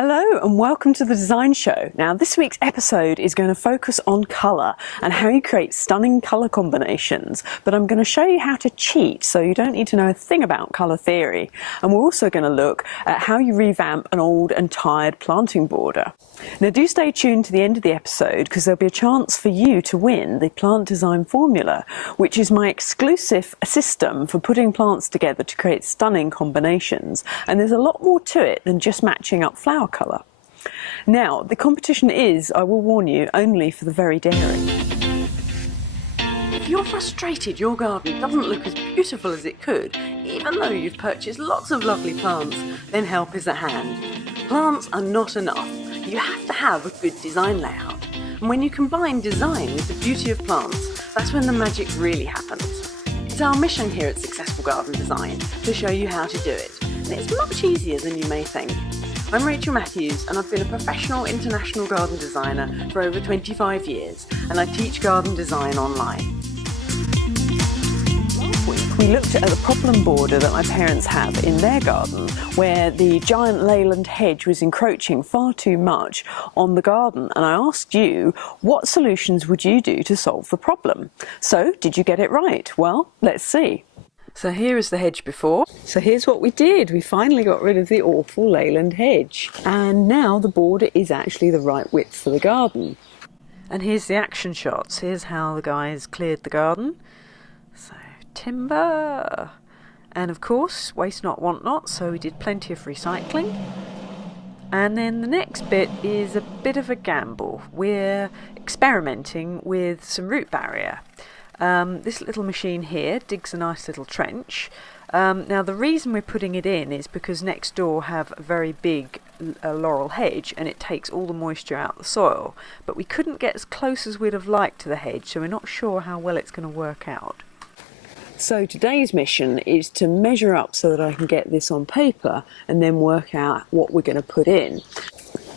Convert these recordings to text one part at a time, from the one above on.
Hello and welcome to the Design Show. Now this week's episode is going to focus on colour and how you create stunning colour combinations, but I'm going to show you how to cheat so you don't need to know a thing about colour theory. And we're also going to look at how you revamp an old and tired planting border. Now do stay tuned to the end of the episode because there'll be a chance for you to win the Plant Design Formula, which is my exclusive system for putting plants together to create stunning combinations. And there's a lot more to it than just matching up flower colour. Now, the competition is, I will warn you, only for the very daring. If you're frustrated your garden doesn't look as beautiful as it could, even though you've purchased lots of lovely plants, then help is at hand. Plants are not enough. You have to have a good design layout. And when you combine design with the beauty of plants, that's when the magic really happens. It's our mission here at Successful Garden Design to show you how to do it. And it's much easier than you may think. I'm Rachel Matthews and I've been a professional international garden designer for over 25 years and I teach garden design online. Last week we looked at the problem border that my parents have in their garden where the giant leyland hedge was encroaching far too much on the garden, and I asked you what solutions would you do to solve the problem. So did you get it right? Well, let's see. So here is the hedge before. So here's what we did. We finally got rid of the awful leyland hedge. And now the border is actually the right width for the garden. And here's the action shots. Here's how the guys cleared the garden. So timber. And of course, waste not, want not. So we did plenty of recycling. And then the next bit is a bit of a gamble. We're experimenting with some root barrier. This little machine here digs a nice little trench. Now the reason we're putting it in is because next door have a very big laurel hedge and it takes all the moisture out of the soil, but we couldn't get as close as we'd have liked to the hedge, so we're not sure how well it's going to work out. So today's mission is to measure up so that I can get this on paper and then work out what we're going to put in.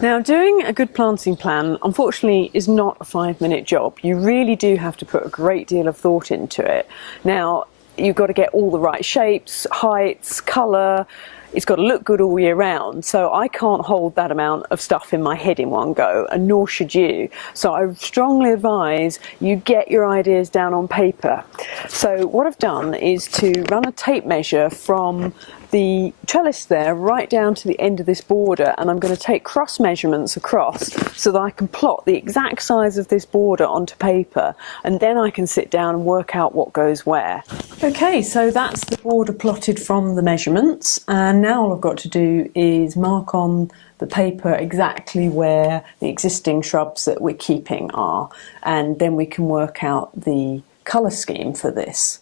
Now, doing a good planting plan, unfortunately, is not a 5-minute job. You really do have to put a great deal of thought into it. Now, you've got to get all the right shapes, heights, colour. It's got to look good all year round. So I can't hold that amount of stuff in my head in one go, and nor should you. So I strongly advise you get your ideas down on paper. So what I've done is to run a tape measure from the trellis there right down to the end of this border, and I'm going to take cross measurements across so that I can plot the exact size of this border onto paper, and then I can sit down and work out what goes where. Okay, so that's the border plotted from the measurements, and now all I've got to do is mark on the paper exactly where the existing shrubs that we're keeping are, and then we can work out the colour scheme for this.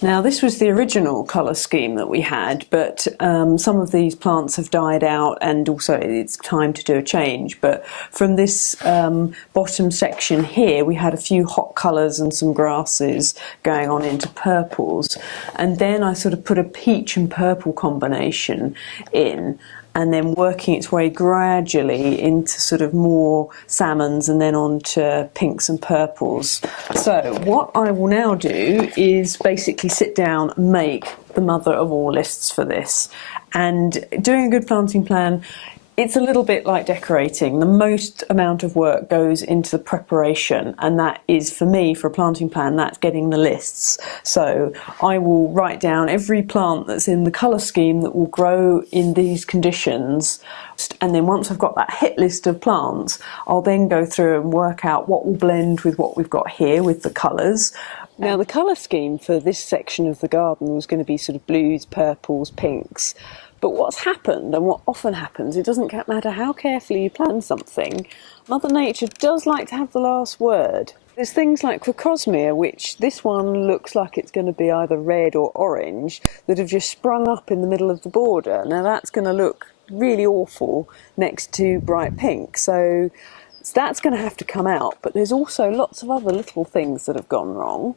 Now this was the original colour scheme that we had, but some of these plants have died out and also it's time to do a change. But from this bottom section here we had a few hot colours and some grasses going on into purples, and then I sort of put a peach and purple combination in, and then working its way gradually into sort of more salmons and then on to pinks and purples. So what I will now do is basically sit down and make the mother of all lists for this. And doing a good planting plan, it's a little bit like decorating. The most amount of work goes into the preparation, and that is, for me, for a planting plan, that's getting the lists. So I will write down every plant that's in the colour scheme that will grow in these conditions, and then once I've got that hit list of plants, I'll then go through and work out what will blend with what we've got here with the colours. Now the colour scheme for this section of the garden was going to be sort of blues, purples, pinks. But what's happened, and what often happens, it doesn't matter how carefully you plan something, Mother Nature does like to have the last word. There's things like Crocosmia, which this one looks like it's going to be either red or orange, that have just sprung up in the middle of the border. Now that's going to look really awful next to bright pink, so that's going to have to come out. But there's also lots of other little things that have gone wrong.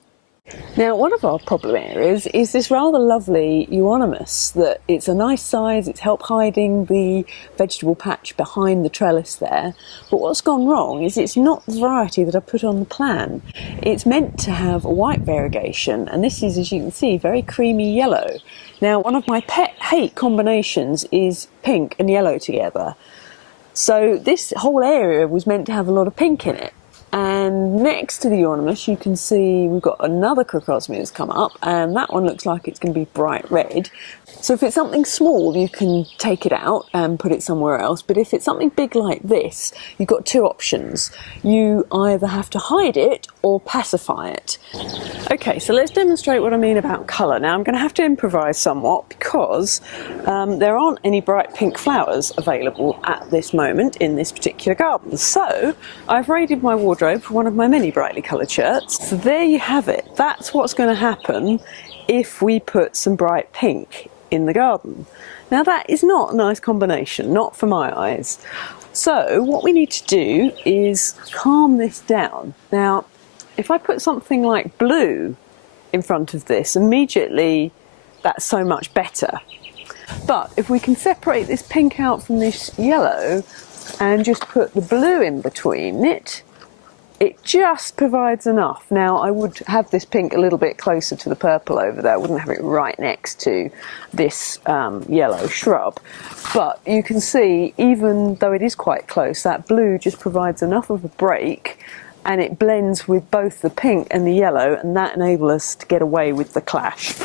Now, one of our problem areas is this rather lovely euonymus, that it's a nice size, it's helped hiding the vegetable patch behind the trellis there, but what's gone wrong is it's not the variety that I put on the plan. It's meant to have a white variegation, and this is, as you can see, very creamy yellow. Now, one of my pet hate combinations is pink and yellow together. So this whole area was meant to have a lot of pink in it. And next to the ornament, you can see we've got another crocosmia that's come up, and that one looks like it's going to be bright red. So if it's something small, you can take it out and put it somewhere else. But if it's something big like this, you've got two options. You either have to hide it or pacify it. Okay, so let's demonstrate what I mean about colour. Now I'm going to have to improvise somewhat because there aren't any bright pink flowers available at this moment in this particular garden. So I've raided my wardrobe for one of my many brightly coloured shirts. So there you have it. That's what's going to happen if we put some bright pink in the garden. Now that is not a nice combination, not for my eyes. So what we need to do is calm this down. Now if I put something like blue in front of this, immediately that's so much better. But if we can separate this pink out from this yellow and just put the blue in between it, it just provides enough. Now I would have this pink a little bit closer to the purple over there. I wouldn't have it right next to this yellow shrub. But you can see, even though it is quite close, that blue just provides enough of a break, and it blends with both the pink and the yellow, and that enables us to get away with the clash.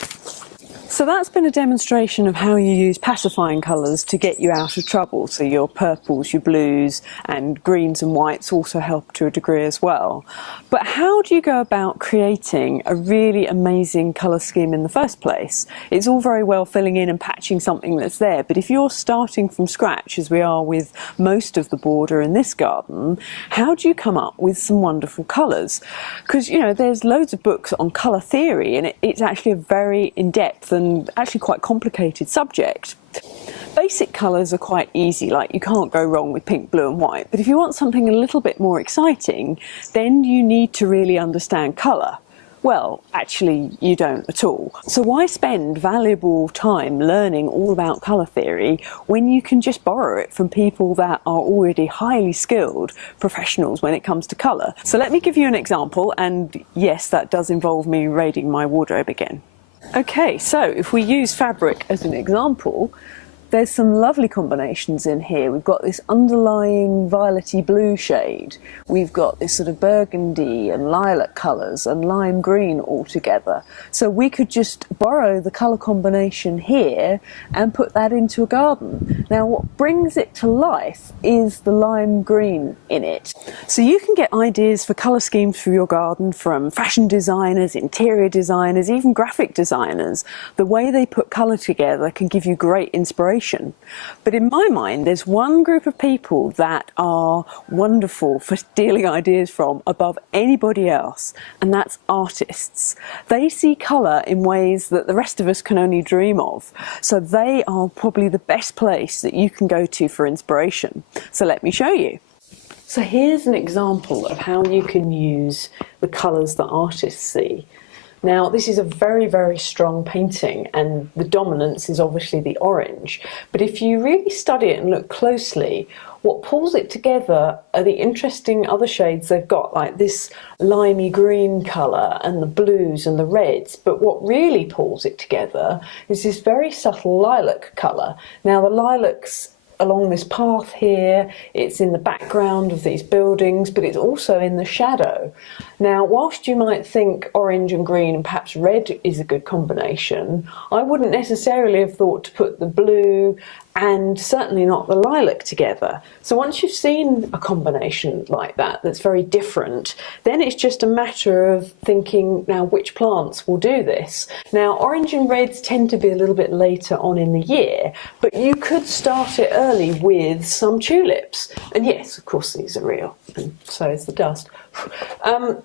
So that's been a demonstration of how you use pacifying colours to get you out of trouble. So your purples, your blues and greens and whites also help to a degree as well. But how do you go about creating a really amazing colour scheme in the first place? It's all very well filling in and patching something that's there, but if you're starting from scratch, as we are with most of the border in this garden, how do you come up with some wonderful colours? Because, you know, there's loads of books on colour theory, and it's actually a very in-depth and actually quite complicated subject. Basic colours are quite easy, like you can't go wrong with pink, blue and white, but if you want something a little bit more exciting, then you need to really understand colour. Well, actually you don't at all. So why spend valuable time learning all about colour theory when you can just borrow it from people that are already highly skilled professionals when it comes to colour? So let me give you an example, and yes, that does involve me raiding my wardrobe again. Okay, so if we use fabric as an example, there's some lovely combinations in here. We've got this underlying violety blue shade. We've got this sort of burgundy and lilac colours and lime green all together. So we could just borrow the colour combination here and put that into a garden. Now what brings it to life is the lime green in it. So you can get ideas for colour schemes for your garden from fashion designers, interior designers, even graphic designers. The way they put colour together can give you great inspiration. But in my mind, there's one group of people that are wonderful for stealing ideas from above anybody else, and that's artists. They see colour in ways that the rest of us can only dream of. So they are probably the best place that you can go to for inspiration. So let me show you. So here's an example of how you can use the colours that artists see. Now this is a very, very strong painting, and the dominance is obviously the orange, but if you really study it and look closely, what pulls it together are the interesting other shades they've got, like this limey green colour and the blues and the reds, but what really pulls it together is this very subtle lilac colour. Now the lilacs along this path here, it's in the background of these buildings, but it's also in the shadow. Now, whilst you might think orange and green and perhaps red is a good combination, I wouldn't necessarily have thought to put the blue and certainly not the lilac together. So once you've seen a combination like that that's very different, then it's just a matter of thinking, now which plants will do this? Now orange and reds tend to be a little bit later on in the year, but you could start it early with some tulips. And yes, of course these are real, and so is the dust.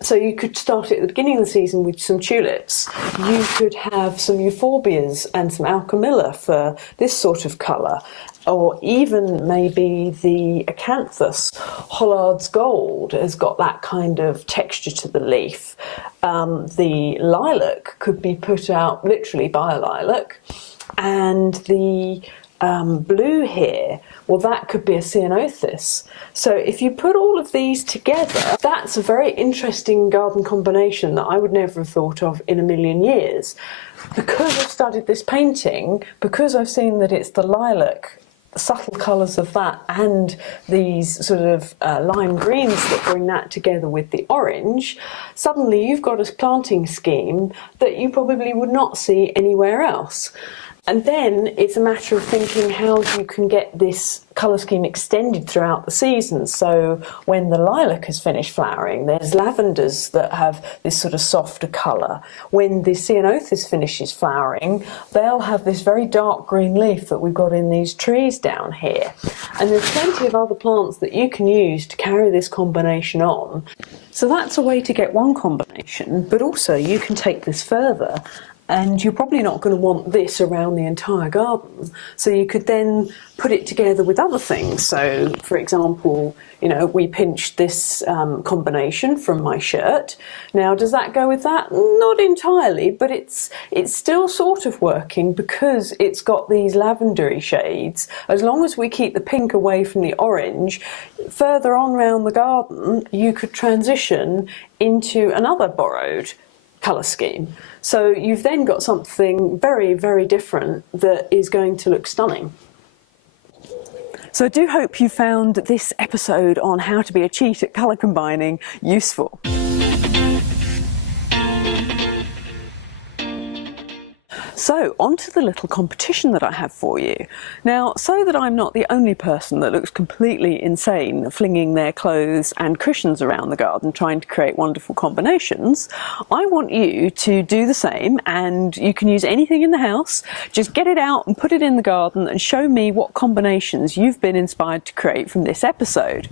So you could start it at the beginning of the season with some tulips. You could have some euphorbias and some alchemilla for this sort of colour, or even maybe the acanthus. Hollard's gold has got that kind of texture to the leaf. The lilac could be put out literally by a lilac, and the blue here, well, that could be a ceanothus. So if you put all of these together, that's a very interesting garden combination that I would never have thought of in a million years. Because I've studied this painting, because I've seen that it's the lilac subtle colours of that and these sort of lime greens that bring that together with the orange, suddenly you've got a planting scheme that you probably would not see anywhere else. And then it's a matter of thinking how you can get this colour scheme extended throughout the season. So when the lilac has finished flowering, there's lavenders that have this sort of softer colour. When the ceanothus finishes flowering, they'll have this very dark green leaf that we've got in these trees down here. And there's plenty of other plants that you can use to carry this combination on. So that's a way to get one combination, but also you can take this further. And you're probably not going to want this around the entire garden. So you could then put it together with other things. So, for example, you know, we pinched this combination from my shirt. Now, does that go with that? Not entirely, but it's still sort of working because it's got these lavendery shades. As long as we keep the pink away from the orange, further on around the garden, you could transition into another borrowed colour scheme. So you've then got something very, very different that is going to look stunning. So I do hope you found this episode on how to be a cheat at colour combining useful. So, on to the little competition that I have for you. Now, so that I'm not the only person that looks completely insane flinging their clothes and cushions around the garden trying to create wonderful combinations, I want you to do the same, and you can use anything in the house. Just get it out and put it in the garden and show me what combinations you've been inspired to create from this episode.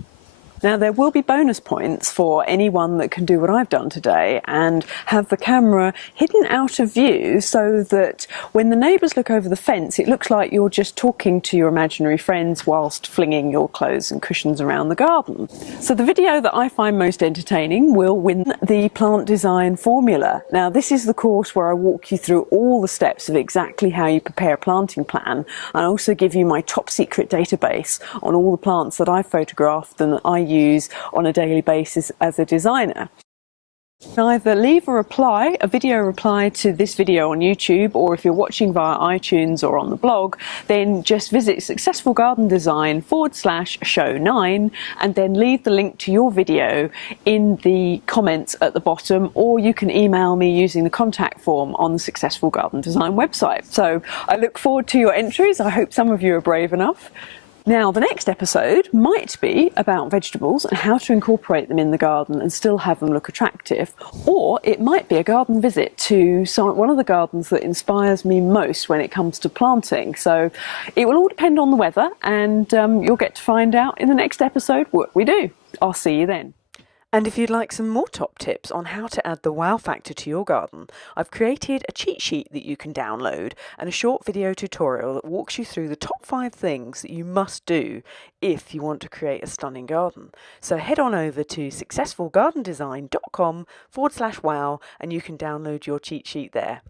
Now, there will be bonus points for anyone that can do what I've done today and have the camera hidden out of view so that when the neighbours look over the fence, it looks like you're just talking to your imaginary friends whilst flinging your clothes and cushions around the garden. So the video that I find most entertaining will win the plant design formula. Now, this is the course where I walk you through all the steps of exactly how you prepare a planting plan. I also give you my top secret database on all the plants that I've photographed and that I use on a daily basis as a designer. Either leave a video reply to this video on YouTube, or if you're watching via iTunes or on the blog, then just visit successfulgardendesign/show9 and then leave the link to your video in the comments at the bottom, or you can email me using the contact form on the Successful Garden Design website. So I look forward to your entries. I hope some of you are brave enough. Now, the next episode might be about vegetables and how to incorporate them in the garden and still have them look attractive, or it might be a garden visit to one of the gardens that inspires me most when it comes to planting. So it will all depend on the weather, and you'll get to find out in the next episode what we do. I'll see you then. And if you'd like some more top tips on how to add the wow factor to your garden, I've created a cheat sheet that you can download and a short video tutorial that walks you through the top 5 things that you must do if you want to create a stunning garden. So head on over to successfulgardendesign.com/wow and you can download your cheat sheet there.